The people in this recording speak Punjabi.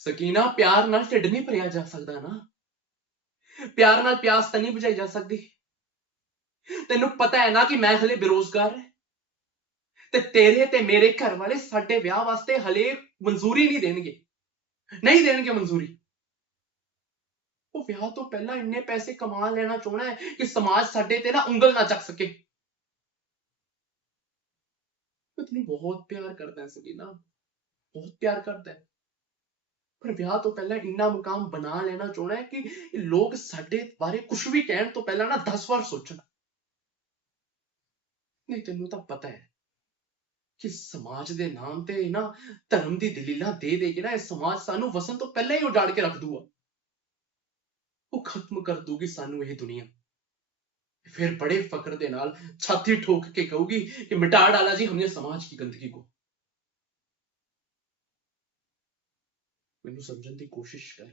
ਸਕੀਨਾ, ਪਿਆਰ ਨਾਲ ਢਿੱਡ ਨਹੀਂ ਭਰਿਆ ਜਾ ਸਕਦਾ ਨਾ। ਪਿਆਰ ਨਾਲ ਪਿਆਸ ਤਾਂ ਨਹੀਂ ਬੁਝਾਈ ਜਾ ਸਕਦੀ। ਤੈਨੂੰ ਪਤਾ ਹੈ ਨਾ ਕਿ ਮੈਂ ਹਲੇ ਬੇਰੋਜ਼ਗਾਰ ਹਾਂ ਤੇ ਤੇਰੇ ਤੇ ਮੇਰੇ ਘਰ ਵਾਲੇ ਸਾਡੇ ਵਿਆਹ ਵਾਸਤੇ ਹਲੇ ਮਨਜ਼ੂਰੀ ਨਹੀਂ ਦੇਣਗੇ ਮਨਜ਼ੂਰੀ। ਉਹ ਵਿਆਹ ਤੋਂ ਪਹਿਲਾਂ ਇੰਨੇ ਪੈਸੇ ਕਮਾ ਲੈਣਾ ਚਾਹੁੰਦਾ ਹੈ ਕਿ ਸਮਾਜ ਸਾਡੇ ਤੇ ਨਾ ਉਂਗਲ ਨਾ ਚੱਕ ਸਕੇ। ਮੈਂ ਤੈਨੂੰ ਬਹੁਤ ਪਿਆਰ ਕਰਦਾ ਸਕੀਨਾ, ਬਹੁਤ ਪਿਆਰ ਕਰਦਾ, ਪਰ ਵਿਆਹ ਤੋਂ ਪਹਿਲਾਂ ਇੰਨਾ ਮੁਕਾਮ ਬਣਾ ਲੈਣਾ ਚਾਹੁੰਦਾ ਹੈ ਕਿ ਲੋਕ ਸਾਡੇ ਬਾਰੇ ਕੁਝ ਵੀ ਕਹਿਣ ਤੋਂ ਪਹਿਲਾਂ ਨਾ 10 ਵਾਰ ਸੋਚਣ। ਨਹੀਂ, ਤੈਨੂੰ ਤਾਂ ਪਤਾ ਹੈ ਕਿ ਸਮਾਜ ਦੇ ਨਾਮ ਤੇ ਨਾ ਧਰਮ ਦੀ ਦਲੀਲਾਂ ਦੇ ਕੇ ਨਾ ਇਹ ਸਮਾਜ ਸਾਨੂੰ ਵਸਣ ਤੋਂ ਪਹਿਲਾਂ ਹੀ ਉਜਾੜ ਕੇ ਰੱਖ ਦੂਗਾ। ਉਹ ਖਤਮ ਕਰ ਦੂਗੀ ਸਾਨੂੰ ਇਹ ਦੁਨੀਆ। फिर बड़े फक्र के नाल छाती ठोक के कहूगी कि मिटा डाला जी हमने समाज की गंदगी को। मैनू समझने की कोशिश कर।